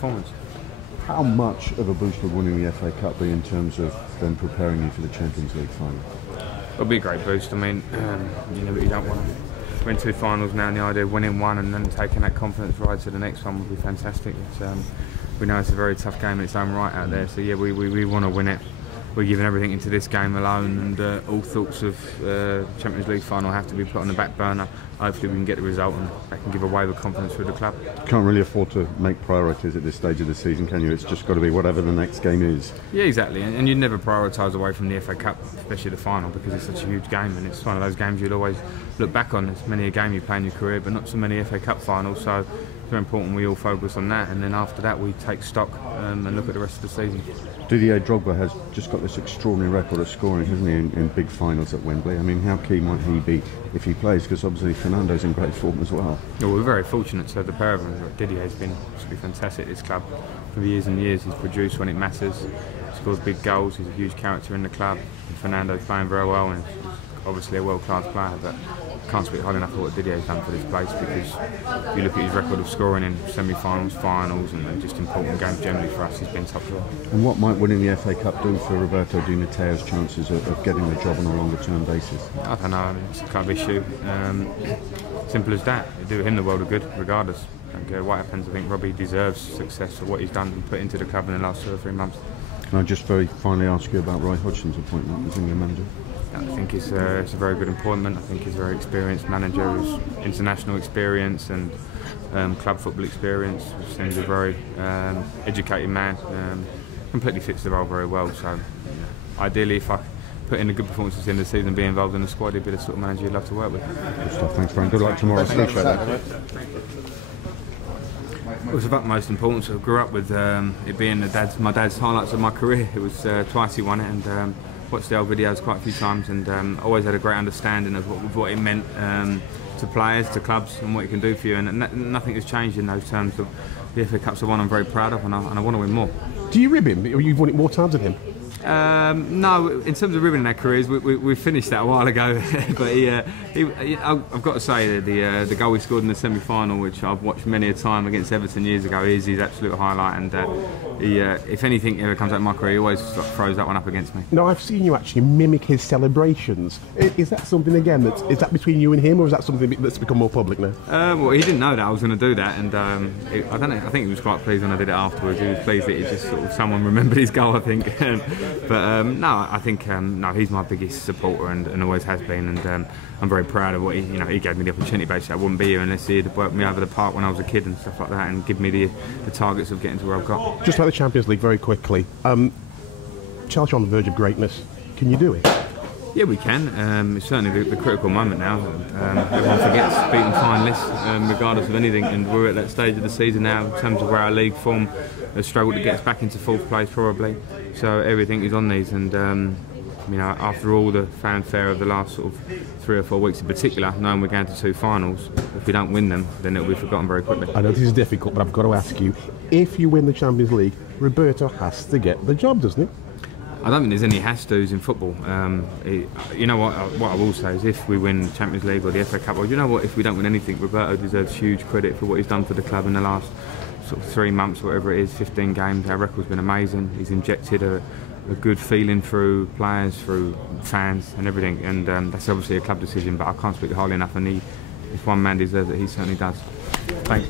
performance. How much of a boost would winning the FA Cup be in terms of then preparing you for the Champions League final? It'll be a great boost. I mean, you don't want to win 2 finals now, and the idea of winning one and then taking that confidence right to the next one would be fantastic. We know it's a very tough game in its own right out there, so yeah, we want to win it. We're giving everything into this game alone, and all thoughts of Champions League final have to be put on the back burner. Hopefully we can get the result and that can give a wave of confidence for the club. Can't really afford to make priorities at this stage of the season, can you? It's just got to be whatever the next game is. Yeah, exactly, and you'd never prioritise away from the FA Cup, especially the final, because it's such a huge game, and it's one of those games you'd always look back on. There's many a game you play in your career, but not so many FA Cup finals, so it's very important we all focus on that, and then after that we take stock and look at the rest of the season. Didier Drogba has just got this extraordinary record of scoring, hasn't he, in big finals at Wembley. I mean, how key might he be if he plays? Because obviously Fernando's in great form as well. Well, we're very fortunate to have the pair of them. Didier's been fantastic at this club for years and years. He's produced when it matters. He scores big goals. He's a huge character in the club. And Fernando's playing very well, and he's obviously a world-class player. But I can't speak highly enough of what Didier's done for this place, because if you look at his record of scoring in semi-finals, finals, and just important games generally for us, he's been top drawer. And what might winning the FA Cup do for Roberto Di Matteo's chances of getting the job on a longer-term basis? I don't know. I mean, it's a club issue. Simple as that. It do him the world of good, regardless. I don't care what happens. I think Robbie deserves success for what he's done and put into the club in the last 2 or 3 months. Can I just very finally ask you about Roy Hodgson's appointment as England manager? I think it's a very good appointment. I think he's a very experienced manager with international experience and club football experience. He seems a very educated man. Completely fits the role very well. So ideally, if I put in a good performance at the end of the season and be involved in the squad, he'd be the sort of manager you'd love to work with. Good stuff. Thanks, Frank. Good luck tomorrow. Appreciate that. It was of utmost importance. I grew up with it being my dad's highlights of my career. It was twice he won it, and watched the old videos quite a few times, and always had a great understanding of what it meant to players, to clubs, and what it can do for you. And nothing has changed in those terms. The FA Cup's the one I'm very proud of, and I want to win more. Do you rib him? Or you've won it more times than him? No, in terms of ribbing our careers, we finished that a while ago. But I've got to say that the goal he scored in the semi-final, which I've watched many a time against Everton years ago, is his absolute highlight. And if anything ever comes out of my career, he always throws that one up against me. No, I've seen you actually mimic his celebrations. Is that something again? Is that between you and him, or is that something that's become more public now? Well, he didn't know that I was going to do that, and I don't know. I think he was quite pleased when I did it afterwards. He was pleased that it just sort of someone remembered his goal, I think. But no, I think no, he's my biggest supporter and always has been, and I'm very proud of what he gave me the opportunity. Basically, I wouldn't be here unless he had worked me over the park when I was a kid and stuff like that, and give me the targets of getting to where I've got. Just like the Champions League, very quickly. Chelsea on the verge of greatness. Can you do it? Yeah, we can. It's certainly the critical moment now. Everyone forgets beating finalists, regardless of anything, and we're at that stage of the season now in terms of where our league form has struggled to get us back into 4th place probably. So everything is on these, and after all the fanfare of the last sort of 3 or 4 weeks in particular, knowing we're going to 2 finals, if we don't win them, then it'll be forgotten very quickly. I know this is difficult, but I've got to ask you, if you win the Champions League, Roberto has to get the job, doesn't he? I don't think there's any has-tos in football. You know what I will say is, if we win the Champions League or the FA Cup, or you know what, if we don't win anything, Roberto deserves huge credit for what he's done for the club in the last sort of 3 months, whatever it is, 15 games. Our record's been amazing. He's injected a good feeling through players, through fans and everything, and that's obviously a club decision, but I can't speak highly enough, and if one man deserves it, he certainly does. Thanks.